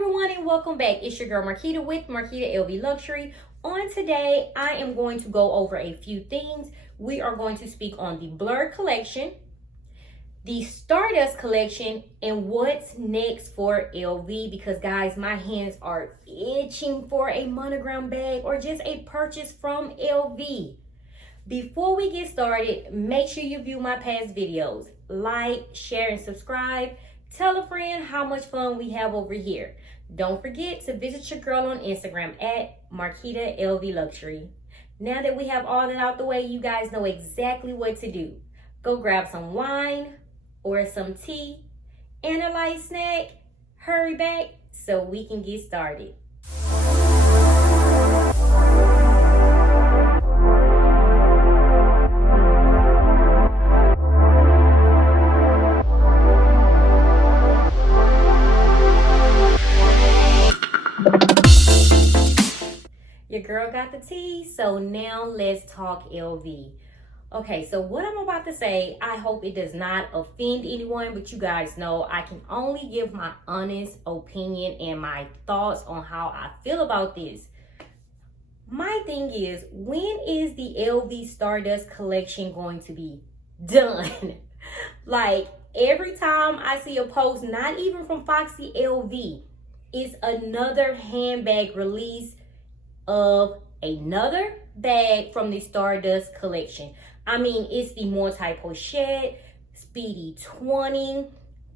everyone, and welcome back. It's your girl Marquita with Marquita LV Luxury. On today, I am going to go over a few things. We are going to speak on the Blur collection, the Stardust collection, and what's next for LV, because guys, my hands are itching for a monogram bag or just a purchase from LV. Before we get started, make sure you view my past videos. Like, share, and subscribe. Tell a friend how much fun we have over here. Don't forget to visit your girl on Instagram at Marquita LV Luxury. Now that we have all that out the way, you guys know exactly what to do. Go grab some wine or some tea and a light snack. Hurry back so we can get started. Your girl got the tea, so now let's talk LV. Okay, so what I'm about to say, I hope it does not offend anyone, but you guys know I can only give my honest opinion and my thoughts on how I feel about this. My thing is, when is the LV Stardust collection going to be done? Like, every time I see a post, not even from Foxy LV, it's another handbag release of another bag from the Stardust collection. I mean, it's the multi-pochette, Speedy 20,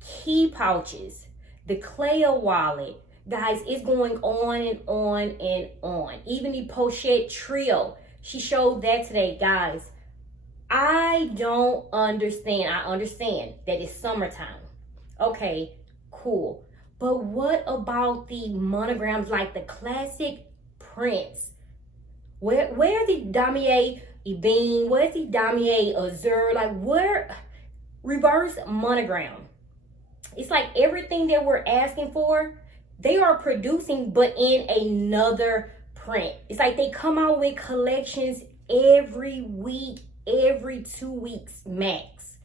key pouches, the Cleo wallet. Guys, it's going on and on and on. Even the pochette trio, she showed that today. Guys, I don't understand. I understand that it's summertime. Okay, cool. But what about the monograms, like the classic prints? Where's the Damier Ebene? Where's the Damier Azure? Like, where? Reverse monogram. It's like everything that we're asking for, they are producing, but in another print. It's like they come out with collections every week, every 2 weeks max.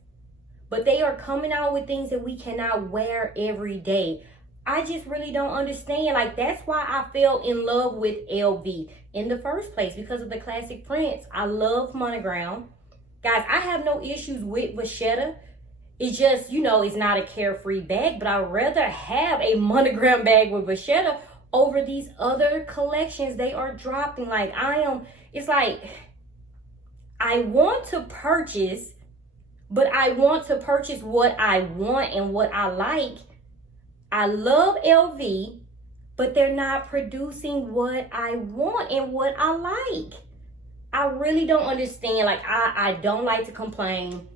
But they are coming out with things that we cannot wear every day. I just really don't understand. Like, that's why I fell in love with LV in the first place, because of the classic prints. I love monogram. Guys, I have no issues with Vachetta. It's just, you know, it's not a carefree bag, but I'd rather have a monogram bag with Vachetta over these other collections they are dropping. Like, it's like, I want to purchase, but I want to purchase what I want and what I like. I love LV, but they're not producing what I want and what I like. I really don't understand. Like, I don't like to complain,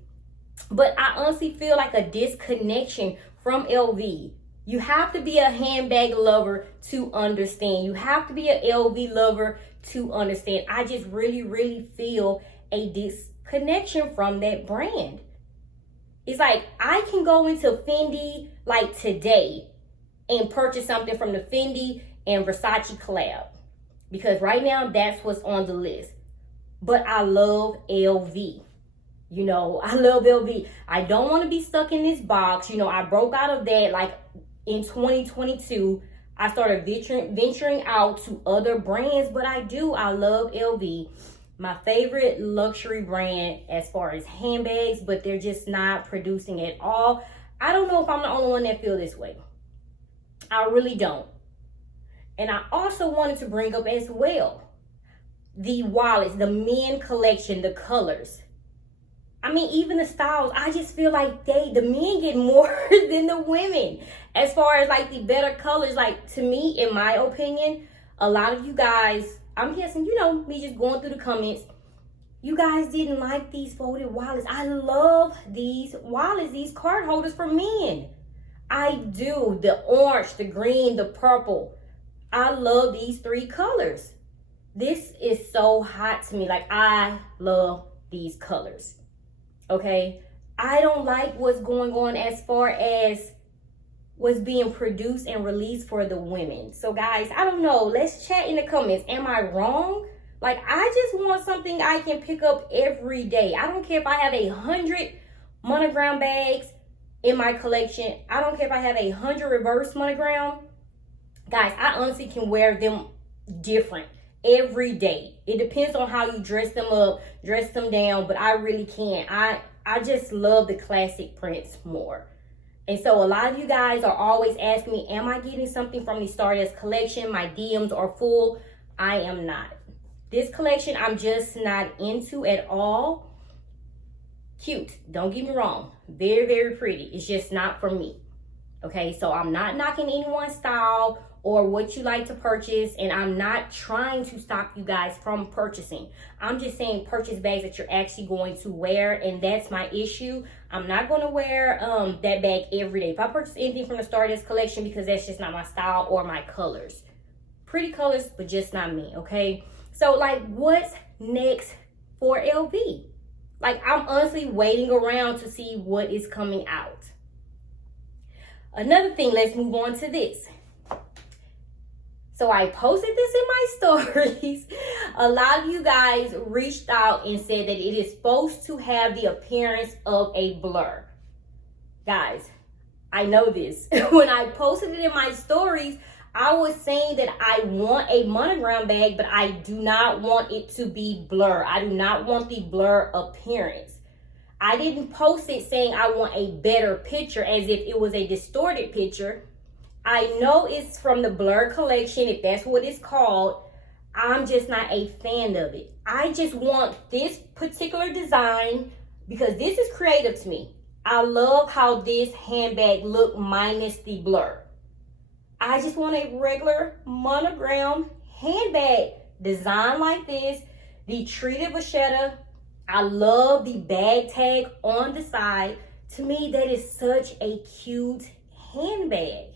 but I honestly feel like a disconnection from LV. You have to be a handbag lover to understand. You have to be an LV lover to understand. I just really, really feel a disconnection from that brand. It's like I can go into Fendi like today and purchase something from the Fendi and Versace collab, because right now that's what's on the list. But I love LV. You know, I love LV. I don't want to be stuck in this box. You know, I broke out of that like in 2022. I started venturing out to other brands, but I love LV. My favorite luxury brand as far as handbags, but they're just not producing at all. I don't know if I'm the only one that feel this way. I really don't. And I also wanted to bring up as well the wallets, the men collection, the colors. I mean, even the styles, I just feel like the men get more than the women as far as like the better colors. Like, to me, in my opinion, a lot of you guys, I'm guessing, you know, me just going through the comments, you guys didn't like these folded wallets. I love these wallets, these card holders for men. I do. The orange, the green, the purple. I love these three colors. This is so hot to me. Like, I love these colors. Okay? I don't like what's going on as far as what's being produced and released for the women. So guys, I don't know. Let's chat in the comments. Am I wrong? Like, I just want something I can pick up every day. I don't care if I have 100 monogram bags in my collection. I don't care if I have 100 reverse monogram. Guys, I honestly can wear them different every day. It depends on how you dress them up, dress them down, but I really can't. I just love the classic prints more. And so a lot of you guys are always asking me, am I getting something from the Stardust collection? My DMs are full. I am not. This collection, I'm just not into at all. Cute, don't get me wrong. Very, very pretty. It's just not for me. Okay, so I'm not knocking anyone's style or what you like to purchase, and I'm not trying to stop you guys from purchasing. I'm just saying purchase bags that you're actually going to wear, and that's my issue. I'm not going to wear that bag every day. If I purchase anything from the Stardust collection, because that's just not my style or my colors. Pretty colors, but just not me, okay? So, like, what's next for LV? Like, I'm honestly waiting around to see what is coming out. Another thing, let's move on to this. So I posted this in my stories. A lot of you guys reached out and said that it is supposed to have the appearance of a blur. Guys, I know this. When I posted it in my stories, I was saying that I want a monogram bag, but I do not want it to be blur. I do not want the blur appearance. I didn't post it saying I want a better picture as if it was a distorted picture. I know it's from the Blur collection, if that's what it's called. I'm just not a fan of it. I just want this particular design because this is creative to me. I love how this handbag look minus the blur. I just want a regular monogram handbag design like this. The treated vachetta. I love the bag tag on the side. To me, that is such a cute handbag.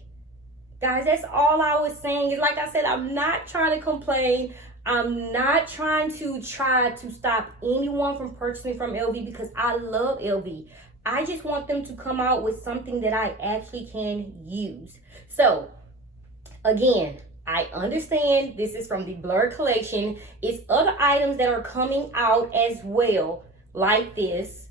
Guys, that's all I was saying. Is like I said, I'm not trying to complain. I'm not trying to stop anyone from purchasing from LV because I love LV. I just want them to come out with something that I actually can use. So, again, I understand this is from the Blur collection. It's other items that are coming out as well, like this.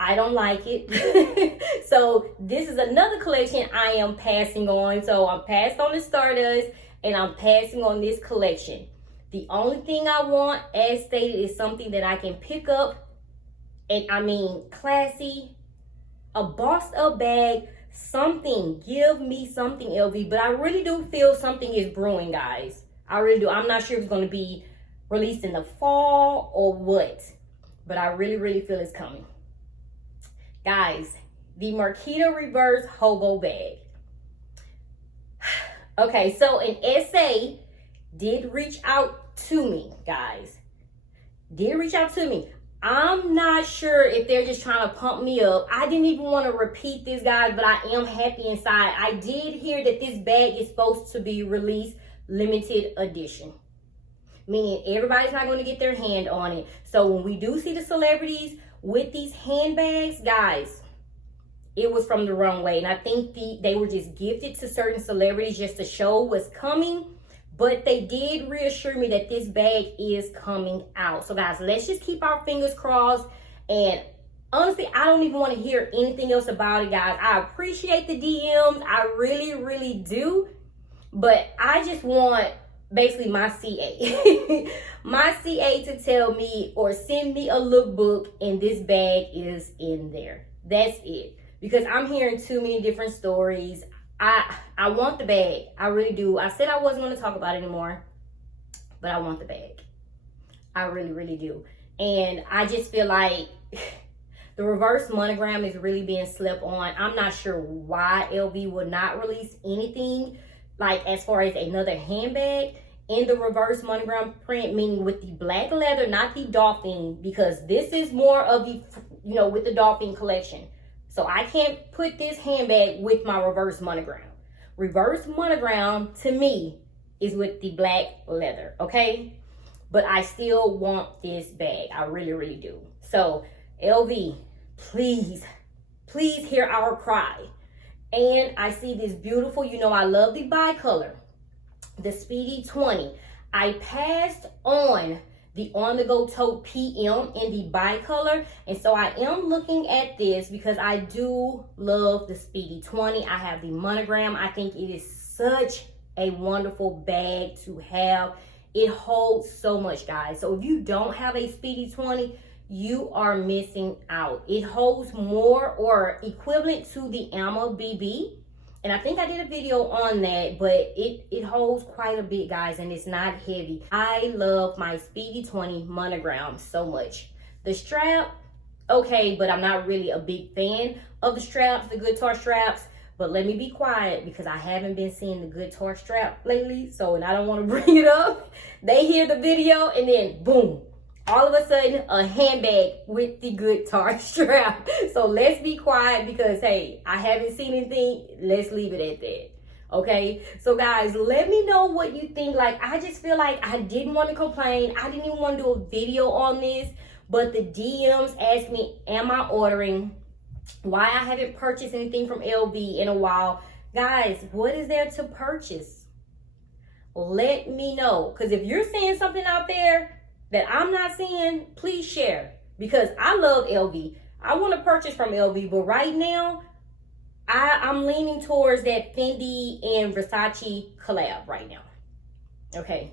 I don't like it. So this is another collection I am passing on. So I'm passed on the Stardust and I'm passing on this collection. The only thing I want, as stated, is something that I can pick up. And I mean, classy, a bossed up bag, something. Give me something, LV. But I really do feel something is brewing, guys. I really do. I'm not sure if it's going to be released in the fall or what. But I really, really feel it's coming. Guys, the Marquita Reverse Hobo Bag. Okay, so an SA did reach out to me, guys. Did reach out to me. I'm not sure if they're just trying to pump me up. I didn't even want to repeat this, guys, but I am happy inside. I did hear that this bag is supposed to be released limited edition. Meaning everybody's not going to get their hand on it. So when we do see the celebrities with these handbags, guys, it was from the runway. And I think they were just gifted to certain celebrities just to show what's coming. But they did reassure me that this bag is coming out. So guys, let's just keep our fingers crossed. And honestly, I don't even want to hear anything else about it, guys. I appreciate the DMs. I really, really do. But I just want basically my CA. My CA to tell me or send me a lookbook and this bag is in there. That's it. Because I'm hearing too many different stories. I want the bag. I really do. I said I wasn't going to talk about it anymore. But I want the bag. I really, really do. And I just feel like the reverse monogram is really being slept on. I'm not sure why LV would not release anything like as far as another handbag in the reverse monogram print, meaning with the black leather, not the dolphin, because this is more of the, you know, with the dolphin collection. So I can't put this handbag with my reverse monogram. Reverse monogram to me is with the black leather, okay? But I still want this bag. I really, really do. So LV, please, please hear our cry. And I see this beautiful, you know, I love the bicolor, the Speedy 20. I passed on the on-the-go tote PM in the bicolor. And so I am looking at this because I do love the Speedy 20. I have the monogram. I think it is such a wonderful bag to have. It holds so much, guys. So if you don't have a Speedy 20, you are missing out. It holds more or equivalent to the Amma BB. And I think I did a video on that, but it holds quite a bit, guys, and it's not heavy. I love my Speedy 20 monogram so much. The strap, okay, but I'm not really a big fan of the straps, the guitar straps. But let me be quiet because I haven't been seeing the guitar strap lately. So, and I don't want to bring it up. They hear the video and then boom, all of a sudden a handbag with the guitar strap. So let's be quiet because, hey, I haven't seen anything. Let's leave it at that. Okay, so guys, let me know what you think. Like, I just feel like I didn't want to complain. I didn't even want to do a video on this, but the DMs asked me, am I ordering? Why I haven't purchased anything from LV in a while. Guys, what is there to purchase? Let me know. Because if you're seeing something out there that I'm not seeing, please share. Because I love LV. I want to purchase from LV. But right now, I'm leaning towards that Fendi and Versace collab right now. Okay.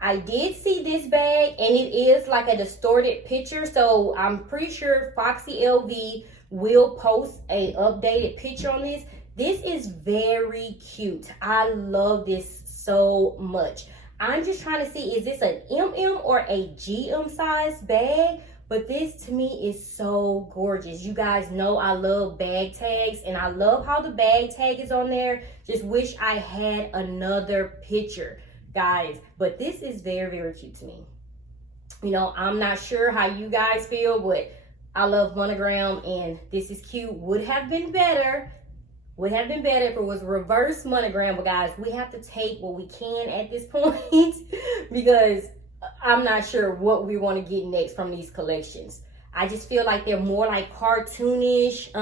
I did see this bag, and it is like a distorted picture. So I'm pretty sure Foxy LV will post a updated picture on this. This is very cute. I love this so much. I'm just trying to see, is this an MM or a GM size bag? But this to me is so gorgeous. You guys know I love bag tags, and I love how the bag tag is on there. Just wish I had another picture, guys. But this is very, very cute to me. You know, I'm not sure how you guys feel, but I love monogram, and this is cute. Would have been better if it was reverse monogram. But guys, we have to take what we can at this point because I'm not sure what we want to get next from these collections. I just feel like they're more like cartoonish,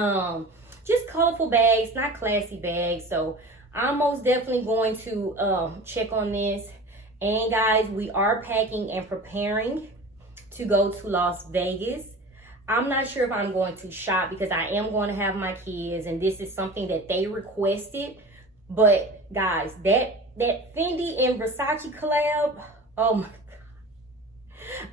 just colorful bags, not classy bags. So I'm most definitely going to check on this. And guys, we are packing and preparing to go to Las Vegas. I'm not sure if I'm going to shop because I am going to have my kids, and this is something that they requested. But guys, that Fendi and Versace collab, oh my God.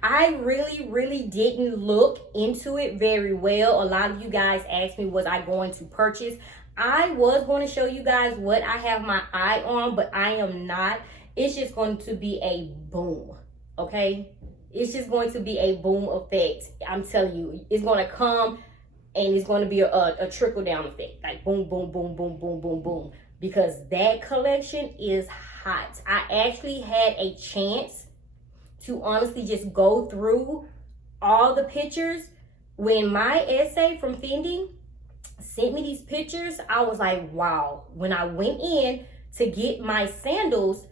I really didn't look into it very well. A lot of you guys asked me, was I going to purchase? I was going to show you guys what I have my eye on, but I am not. It's just going to be a boom, okay? It's just going to be a boom effect. I'm telling you, it's going to come and it's going to be a trickle down effect. Like boom, boom, boom, boom, boom, boom, boom. Because that collection is hot. I actually had a chance to honestly just go through all the pictures. When my essay from Fendi sent me these pictures, I was like, wow. When I went in to get my sandals,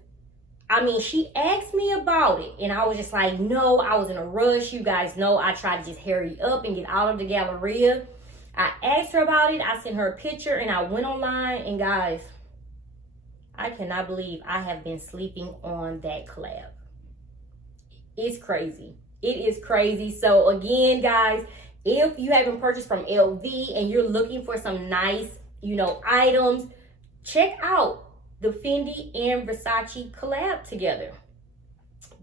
I mean, she asked me about it, and I was just like, no, I was in a rush. You guys know I tried to just hurry up and get out of the Galleria. I asked her about it. I sent her a picture, and I went online, and guys, I cannot believe I have been sleeping on that collab. It's crazy. It is crazy. So again, guys, if you haven't purchased from LV and you're looking for some nice, you know, items, check out the Fendi and Versace collab together.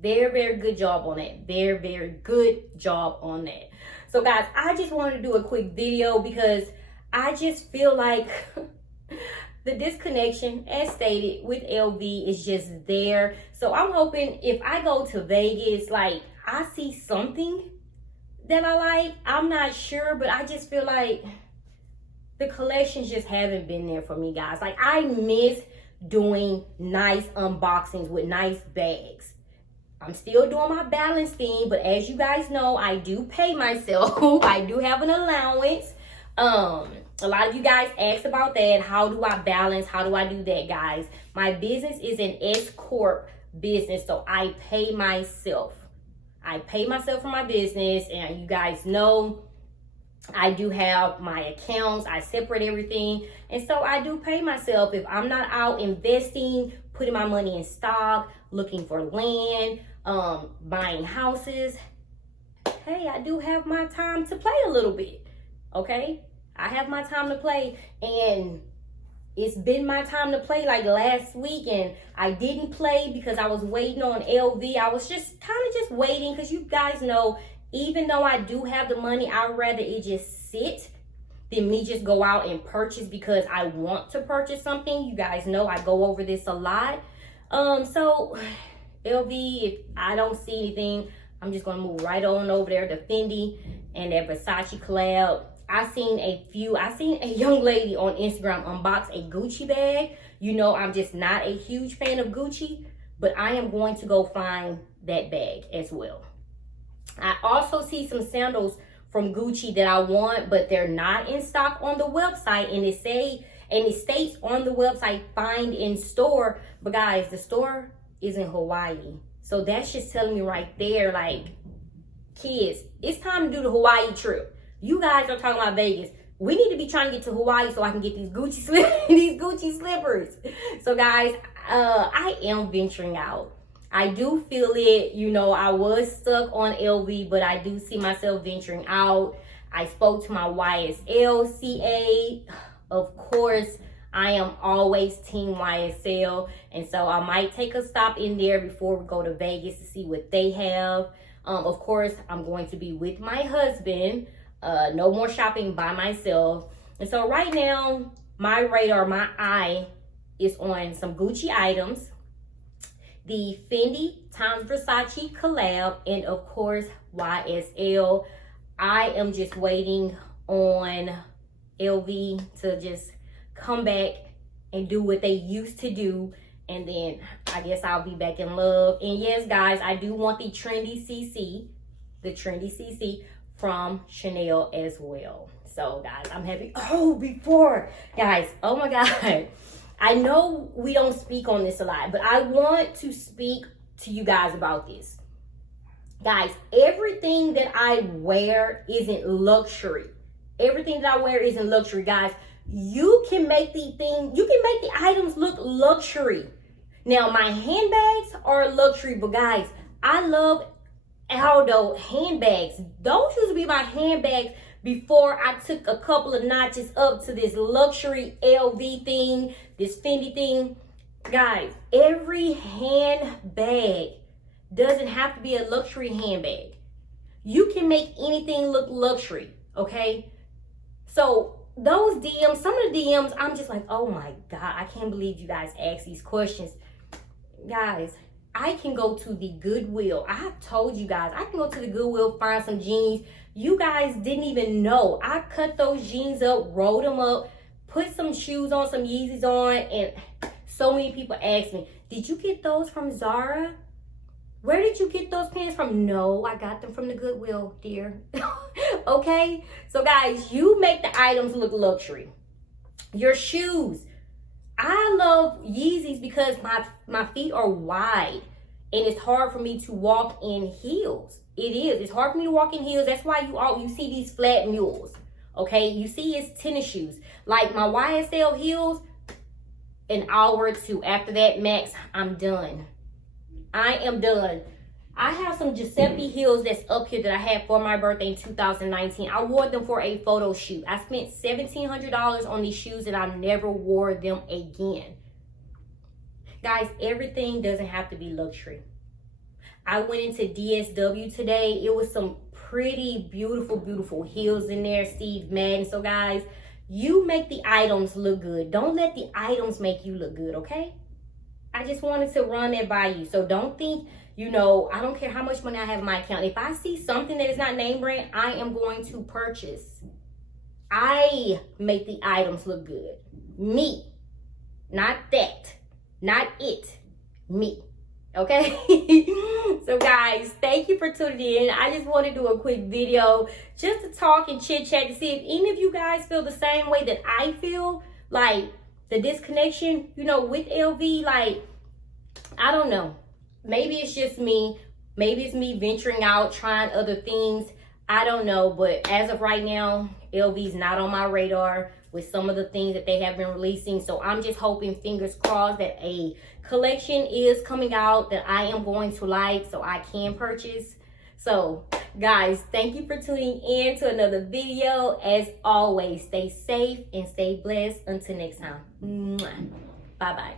Very good job on that. Very good job on that. So guys, I just wanted to do a quick video because I just feel like the disconnection, as stated, with LV is just there. So I'm hoping if I go to Vegas, like, I see something that I like. I'm not sure, but I just feel like the collections just haven't been there for me, guys. Like, I miss doing nice unboxings with nice bags. I'm still doing my balance thing, but as you guys know, I do pay myself. I do have an allowance. A lot of you guys asked about that. How do I balance? How do I do that, guys? My business is an S Corp business, so I pay myself. I pay myself for my business, and you guys know I do have my accounts. I separate everything. And so I do pay myself. If I'm not out investing, putting my money in stock, looking for land, buying houses, hey, I do have my time to play a little bit. Okay? I have my time to play. And it's been my time to play like last week, and I didn't play because I was waiting on LV. I was just kind of just waiting because you guys know, even though I do have the money, I'd rather it just sit than me just go out and purchase because I want to purchase something. You guys know I go over this a lot. So LV, if I don't see anything, I'm just gonna move right on over there to Fendi and that Versace collab. I seen a young lady on Instagram unbox a Gucci bag. You know, I'm just not a huge fan of Gucci, but I am going to go find that bag as well. I also see some sandals from Gucci that I want, but they're not in stock on the website, and it states on the website find in store. But guys, the store is in Hawaii. So that's just telling me right there, like, kids, it's time to do the Hawaii trip. You guys are talking about Vegas. We need to be trying to get to Hawaii so I can get these Gucci slippers. So guys, I am venturing out. I do feel it. You know, I was stuck on LV, but I do see myself venturing out. I spoke to my YSL CA. Of course, I am always team YSL. And so I might take a stop in there before we go to Vegas to see what they have. Of course, I'm going to be with my husband. No more shopping by myself. And so right now, my radar, my eye is on some Gucci items, the Fendi times Versace collab, and of course, YSL. I am just waiting on LV to just come back and do what they used to do. And then I guess I'll be back in love. And yes, guys, I do want the trendy CC from Chanel as well. So guys, I'm happy. Oh my God. I know we don't speak on this a lot, but I want to speak to you guys about this. Guys, everything that I wear isn't luxury. Everything that I wear isn't luxury, guys. You can make the items look luxury. Now, my handbags are luxury, but guys, I love Aldo handbags. Those used to be my handbags before I took a couple of notches up to this luxury LV thing, this Fendi thing. Guys, every handbag doesn't have to be a luxury handbag. You can make anything look luxury, okay? So those DMs, some of the DMs, I'm just like, oh my God, I can't believe you guys ask these questions. Guys, I can go to the Goodwill. I have told you guys, I can go to the Goodwill, find some jeans. You guys didn't even know. I cut those jeans up, rolled them up, put some shoes on, some Yeezys on, and so many people ask me, did you get those from Zara? Where did you get those pants from? No, I got them from the Goodwill, dear. Okay? So guys, you make the items look luxury. Your shoes. I love Yeezys because my feet are wide and it's hard for me to walk in heels. It is. It's hard for me to walk in heels. That's why you see these flat mules. Okay? You see it's tennis shoes. Like my YSL heels, an hour or two. After that, max, I'm done. I am done. I have some Giuseppe heels that's up here that I had for my birthday in 2019. I wore them for a photo shoot. I spent $1,700 on these shoes and I never wore them again. Guys, everything doesn't have to be luxury. I went into DSW today. It was some pretty beautiful heels in there, Steve Madden. So guys, you make the items look good. Don't let the items make you look good, okay? I just wanted to run that by you. So don't think, I don't care how much money I have in my account. If I see something that is not name brand, I am going to purchase. I make the items look good. Me. Not that. Not it. Me. Okay? So guys, thank you for tuning in. I just want to do a quick video just to talk and chit chat to see if any of you guys feel the same way that I feel. Like the disconnection, with LV, like, I don't know. Maybe it's just me. Maybe it's me venturing out, trying other things. I don't know. But as of right now, LV's not on my radar with some of the things that they have been releasing. So I'm just hoping, fingers crossed, that a collection is coming out that I am going to like so I can purchase. So Guys, thank you for tuning in to another video. As always, stay safe and stay blessed. Until next time. Bye bye.